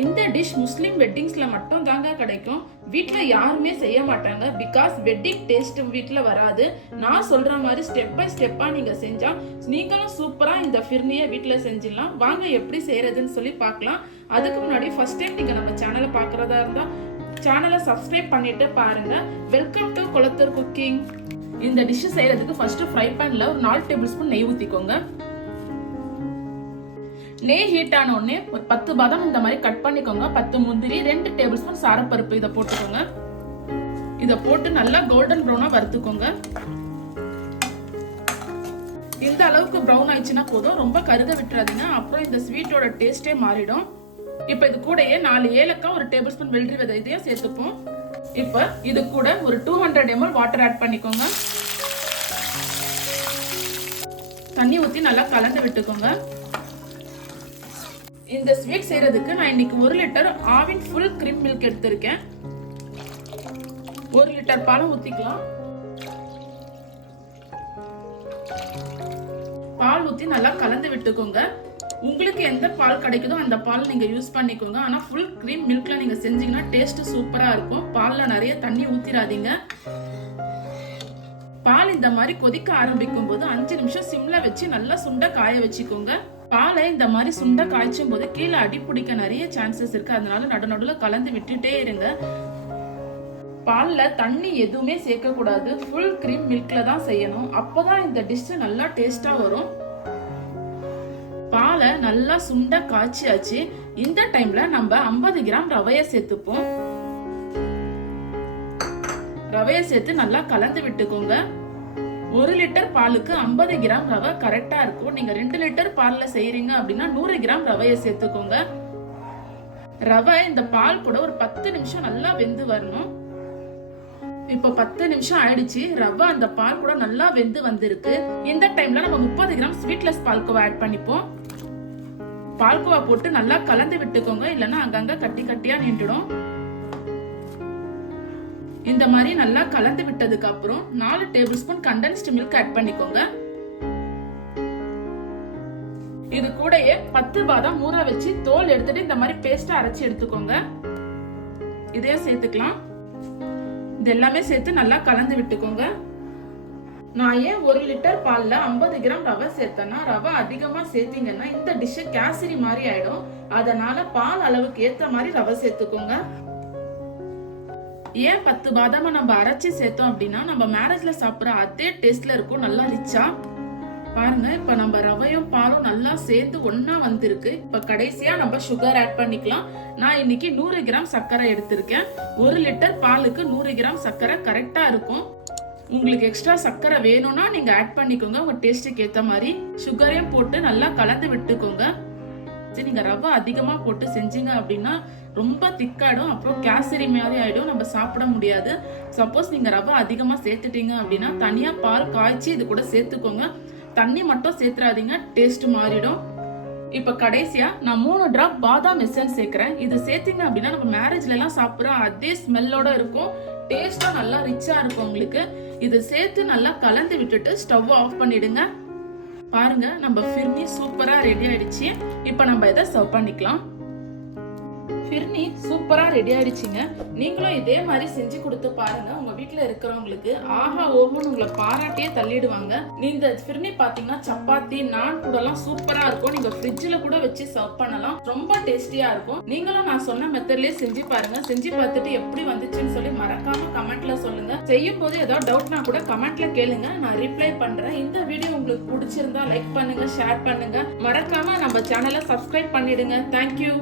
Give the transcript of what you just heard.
இந்த டிஷ் முஸ்லிம் வெட்டிங்ஸ்ல மட்டும் தாங்க கிடைக்கும். வீட்ல யாருமே செய்ய மாட்டாங்க. பிகாஸ் வெட்டிங் டேஸ்ட் வீட்ல வராது. நான் சொல்ற மாதிரி ஸ்டெப் பை ஸ்டெப்பா நீங்க செஞ்சா நீங்களும் சூப்பரா இந்த ஃபிர்னியை வீட்ல செஞ்சிடலாம். வாங்க எப்படி செய்யறதுன்னு சொல்லி பார்க்கலாம். அதுக்கு முன்னாடி ஃபர்ஸ்ட் டைம் நீங்க நம்ம சேனலை பார்க்கறதா இருந்தா சேனலை சப்ஸ்கிரைப் பண்ணிட்டு பாருங்க. Welcome to Kolathur cooking. இந்த டிஷ் செய்யறதுக்கு ஃபர்ஸ்ட் ஃப்ரை பேன்ல ஒரு 4 டேபிள் ஸ்பூன் நெய் ஊத்திக்கோங்க. நெய் ஹீட் ஆன உடனே ஒரு 10 பாதாம் இந்த மாதிரி கட் பண்ணிக்கோங்க. 10 முந்திரி, 2 டேபிள் ஸ்பூன் சாரப்பருப்பு இதை போட்டுக்கோங்க. இதை போட்டு நல்லா கோல்டன் ப்ரௌனா வறுத்துக்கோங்க. இந்த அளவுக்கு ப்ரௌன் ஆயிடுச்சுன்னா போதும், ரொம்ப கருக விட்டுறாதீங்க, அப்புறம் இந்த ஸ்வீட்டோட டேஸ்டே மாறிடும். இப்போ இது கூடயே 4 ஏலக்காய், ஒரு டேபிள் ஸ்பூன் வெள்ளரி விதை இதையும் சேர்த்துப்போம். இப்போ இது கூட ஒரு 200 ml வாட்டர் ஆட் பண்ணிக்கோங்க. தண்ணி ஊற்றி நல்லா கலந்து விட்டுக்கோங்க. இந்த ஸ்வீட் செய்யறதுக்கு நான் இன்னைக்கு 1 litre Aavin full cream milk எடுத்திருக்கேன். 1 லிட்டர் பாலும் ஊத்திக்கலாம். பால் ஊத்தி நல்லா கலந்து விட்டுக்கோங்க. உங்களுக்கு எந்த பால் கிடைக்குதோ அந்த பால் நீங்க யூஸ் பண்ணிக்கோங்க. ஆனா ஃபுல் கிரீம் மில்க்ல நீங்க செஞ்சீங்கன்னா டேஸ்ட் சூப்பரா இருக்கும். பால்ல நிறைய தண்ணி ஊத்திராதீங்க. பால் இந்த மாதிரி கொதிக்க ஆரம்பிக்கும் போது 5 நிமிஷம் சிம்ல வச்சு நல்லா சுண்ட காய வச்சுக்கோங்க. பாலை இந்த மாதிரி சுண்ட காய்ச்சும் போது கீழே அடி பிடிக்க நிறைய சான்சஸ் இருக்கு. அதனால நடுநடுல கலந்து விட்டுட்டே இருங்க. பால்ல தண்ணி எதுவுமே சேர்க்க கூடாது. ஃபுல் கிரீம் மில்க்ல தான் செய்யணும். அப்பதான் இந்த டிஷ் நல்லா டேஸ்டா வரும். பாலை நல்லா சுண்ட காய்ச்சியாச்சு. இந்த டைம்ல நம்ம 50 கிராம் ரவையை சேர்த்துப்போம். ரவையை சேர்த்து நல்லா கலந்து விட்டுக்கோங்க. 1 லிட்டர் பாலுக்கு 50 கிராம் ரவை கரெக்டா இருக்கும். நீங்க 2 லிட்டர் பால்ல செய்யறீங்க அப்படின்னா 100 கிராம் ரவையை சேர்த்துக்கோங்க. ரவை இந்த பால் கூட ஒரு 10 நிமிஷம் நல்லா வெந்து வரணும். இப்போ 10 நிமிஷம் ஆயிடுச்சு. ரவை அந்த பால் கூட நல்லா வெந்து வந்திருக்கு. இந்த டைம்ல நம்ம 30 கிராம் ஸ்வீட்லெஸ் பால்கோவா ஆட் பண்ணிப்போம். பால்கோவா போட்டு நல்லா கலந்து விட்டுக்கோங்க, இல்லைன்னா அங்கங்க கட்டி கட்டியா நின்றுடும். இந்த மாதிரி நல்லா கலந்து விட்டதுக்கு அப்புறம் 4 tablespoon condensed milk add பண்ணிக்கோங்க. இது கூடயே 10 பாதாம் ஊற வச்சு தோல் எடுத்துட்டு இந்த மாதிரி பேஸ்டா அரைச்சு எடுத்துக்கோங்க. இதையும் சேர்த்துக்கலாம். இது எல்லாமே சேர்த்து நல்லா கலந்து விட்டுக்கோங்க. நான் ஏன் 1 லிட்டர் பால்ல 50 கிராம் ரவை சேர்த்தேன்னா, ரவை அதிகமா சேர்த்தீங்கன்னா இந்த டிஷ் கேசரி மாதிரி ஆயிடும். அதனால பால் அளவுக்கு ஏத்த மாதிரி ரவை சேர்த்துக்கோங்க. ஏன் 10 பாதாம நம்ம அரைச்சி சேர்த்தோம் அப்படின்னா நம்ம மேரேஜ்ல சாப்பிட்ற அதே டேஸ்ட்ல இருக்கும், நல்லா ரிச்சா. பாருங்க, இப்ப நம்ம ரவையும் பாலும் நல்லா சேர்ந்து ஒன்னா வந்திருக்கு. இப்ப கடைசியா நம்ம சுகர் ஆட் பண்ணிக்கலாம். நான் இன்னைக்கு 100 கிராம் சர்க்கரை எடுத்திருக்கேன். 1 லிட்டர் பாலுக்கு 100 கிராம் சர்க்கரை கரெக்டா இருக்கும். உங்களுக்கு எக்ஸ்ட்ரா சர்க்கரை வேணும்னா நீங்க ஆட் பண்ணிக்கோங்க, உங்க டேஸ்ட்டுக்கு ஏத்த மாதிரி. சுகரையும் போட்டு நல்லா கலந்து விட்டுக்கோங்க. நீங்க ரவை அதிகமா போட்டு செஞ்சீங்க அப்படின்னா ரொம்ப திக்காயிடும், அப்புறம் கேசரி மாதிரி ஆயிடும், நம்ம சாப்பிட முடியாது. சப்போஸ் நீங்க ரவை அதிகமா சேர்த்துட்டீங்க அப்படின்னா தனியா பால் காய்ச்சி இது கூட சேர்த்துக்கோங்க. தண்ணி மட்டும் சேர்த்துறாதீங்க, டேஸ்ட் மாறிடும். இப்ப கடைசியா நான் 3 டிராப் பாதாம் எசன்ஸ் சேர்க்கிறேன். இது சேர்த்தீங்க அப்படின்னா நம்ம மேரேஜ்ல எல்லாம் சாப்பிட்ற அதே ஸ்மெல்லோட இருக்கும். டேஸ்டும் நல்லா ரிச்சா இருக்கும் உங்களுக்கு. இது சேர்த்து நல்லா கலந்து விட்டுட்டு ஸ்டவ் ஆஃப் பண்ணிடுங்க. பாருங்க, நம்ம ஃபிர்னி சூப்பரா ரெடி ஆயிடுச்சு. இப்ப நம்ம இதை சர்வ் பண்ணிக்கலாம். ஃபிர்னி சூப்பரா ரெடி ஆயிடுச்சுங்க. நீங்களும் இதே மாதிரி செஞ்சு கொடுத்து பாருங்க. உங்க வீட்டுல இருக்கிறவங்களுக்கு ஆஹா ஓஹோன்னு உங்களை பாராட்டியே தள்ளிடுவாங்க. இந்த ஃபிர்னி பாத்தீங்கன்னா சப்பாத்தி, நான் கூட எல்லாம் சூப்பரா இருக்கும். நீங்க ஃப்ரிட்ஜ்ல கூட வச்சு சர்வ் பண்ணலாம். ரொம்ப டேஸ்டியா இருக்கும். நீங்களும் நான் சொன்ன மெத்தட்லயே செஞ்சு பாருங்க. செஞ்சு பார்த்துட்டு எப்படி வந்துச்சுன்னு சொல்லி மறக்காம கமெண்ட்ல சொல்லுங்க. செய்யும் போது ஏதாவது டவுட்னா கூட கமெண்ட்ல கேளுங்க, நான் ரிப்ளை பண்றேன். இந்த வீடியோ உங்களுக்கு பிடிச்சிருந்தா லைக் பண்ணுங்க, ஷேர் பண்ணுங்க. மறக்காம நம்ம சேனலை சப்ஸ்கிரைப் பண்ணிடுங்க. தேங்க்யூ.